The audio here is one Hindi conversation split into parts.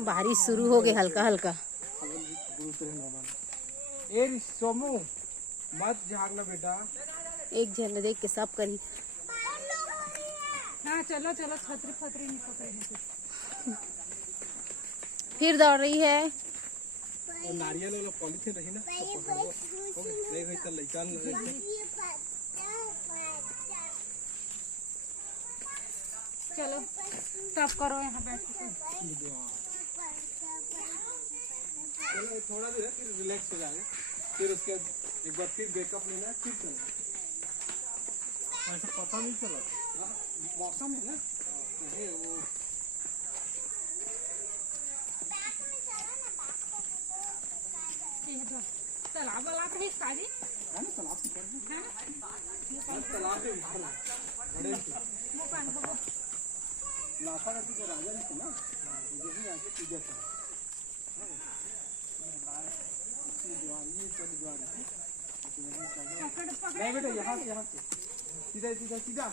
बारिश शुरू हो गई हल्का हल्का। ए सोमू मत झागना बेटा। एक जन देख के सब करी। हाँ चलो चलो, छतरी फतरी नहीं पकड़े। फिर दौड़ रही है। और नारियल वाला पॉलीथिन रही ना, नहीं भाई चल चलो टॉप करो यहाँ बैठ के। चलो थोड़ा देर फिर रिलैक्स हो जाएगा, फिर उसके एक बार फिर बैकअप लेना, फिर चलना। ऐसा पता नहीं चला मौसम है ना, वो तालाब वाला तो है साजी है ना, तालाब की तरफ है ना, तालाब के बड़े लाखा का जो राजा ने ना, जो भी आके पूजा करा नहीं बेटा, यहाँ से सीधा सीधा सीधा।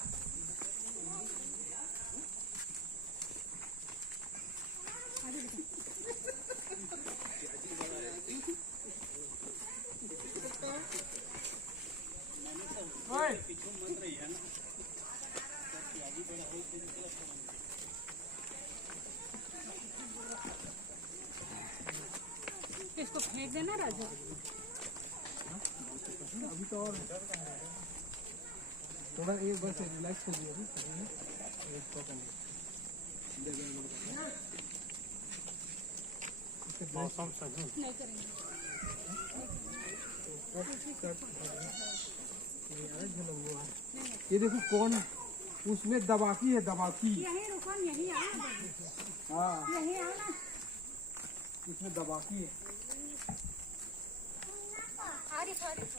इसको फेंक देना राजा। अभी तो और थोड़ा एक बार से रिलैक्स हो गया मौसम सही नहीं करेंगे। ये देखो कौन उसमें दबाकी है, दबाकी। यहीं रुको, यहीं आओ। हाँ यहीं आओ ना, इसमें दबाकी है। आरिफ आरिफ